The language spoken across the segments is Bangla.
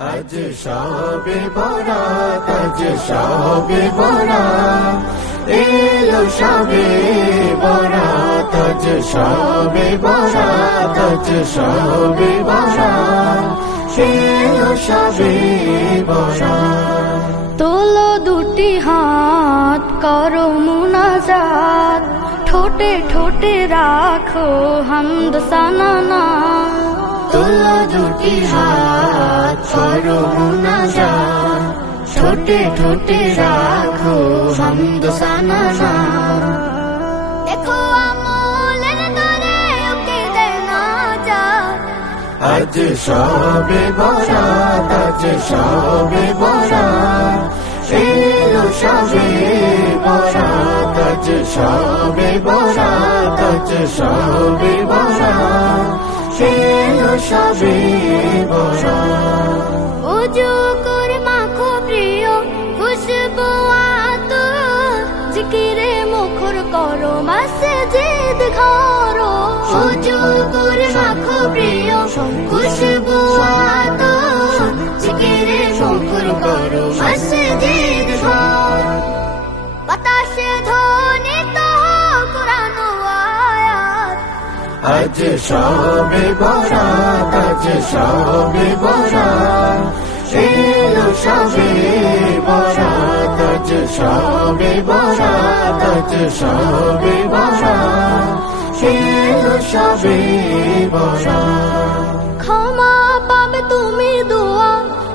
আজ শবে বরাত, আজ শবে বরাত, এলো শবে বরাত, আজ শবে বরাত, আজ শবে বরাত, এলো শবে বরাত। তোলো দুটি হাত করো মুনাজাত, ঠোঁটে ঠোঁটে রাখো হামদ সানা। তোলো দুটি হাত করো মুনাজাত, ঠোঁটে ঠোঁটে রাখো হামদ সানা। দেখো আমলের দরে ওকে দেনা যা, আজ শবে বরাত, আজ শবে বরাত, এলো শবে বরাত, আজ শবে বরাত, আজ শবে বরাত, এলো শবে বরাত। ওযু করে মাখো প্রিয় খুশবু আতর, জিকিরে মুখর করো মসজিদ ঘর। ওযু করে মাখো প্রিয় খুশবু আতর, জিকিরে মুখর করো মসজিদ ঘর। বাতাসে ধ্বনিত কুরআন আয়াত, আজ শবে বরাত, আজ শবে বরাত, এলো শবে বরাত, আজ শবে বরাত, আজ শবে বরাত, এলো শবে বরাত। ক্ষমা পাবে তুমি দোয়া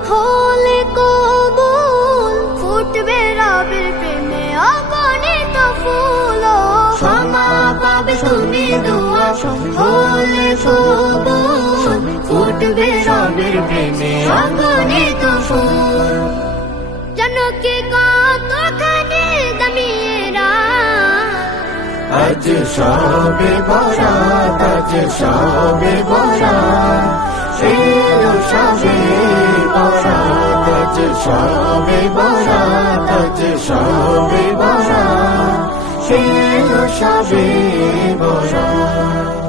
হলে কবুল, ফুটবে রবের প্রেমে অগণিত ফুল। ক্ষমা পাবে তুমি দোয়া হলে কবুল, ফুটবে রবের প্রেমে অগণিত ফুল। জনকে কতখানি দামিয়েরা, আজ শবে বরাত, আজ শবে বরাত, এলো শবে বরাত, আজ শবে বরাত, আজ শবে বরাত, এলো শবে বরাত।